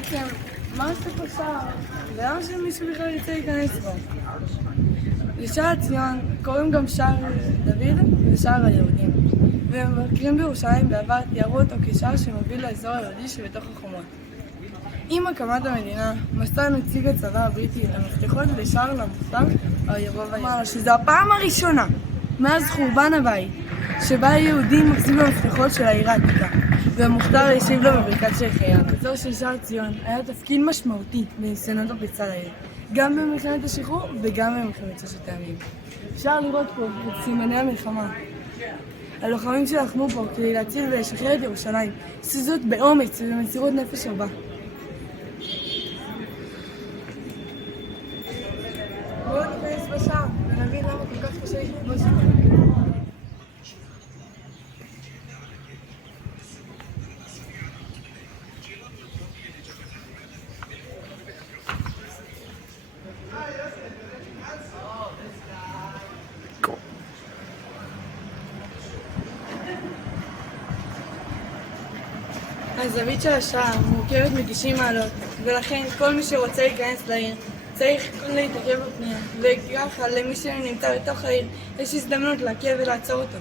בעצם, מה עושה פה שער? ולמה שמישהו בכלל יצא להיכנס בו? לשער ציון קוראים גם שער דוד ושער היהודים. ומבקרים בירושלים בעבר תיארו אותו כשער שמוביל לאזור היהודי שבתוך החומות. עם הקמת המדינה, מסר נציג הצבא הבריטי את המפתחות לשער למוסר הירוב היהודי. שזו הפעם הראשונה מאז חורבן הבית שבה היהודים מחזיקים במפתחות של העיר העתיקה, והמוכתר השיב לו בברכת שהחיינו. באזור של שער ציון היה תפקיד משמעותי בניסיונות הפריצה לעיר, גם במלחמת השחרור וגם במלחמת ששת הימים. אפשר לראות פה את סימני המלחמה. הלוחמים שלחמו פה כדי להציל ולשחרר את ירושלים, עשו זאת באומץ ובמסירות נפש רבה. בואו ניכנס בשער ונבין למה כל כך קשה לכבוש אותו. הזווית של השער מורכבת מ-90 מעלות, ולכן כל מי שרוצה להיכנס לעיר צריך להתעכב בפנייה, וככה למי שנמצא בתוך העיר יש הזדמנות לעכב ולעצור אותו.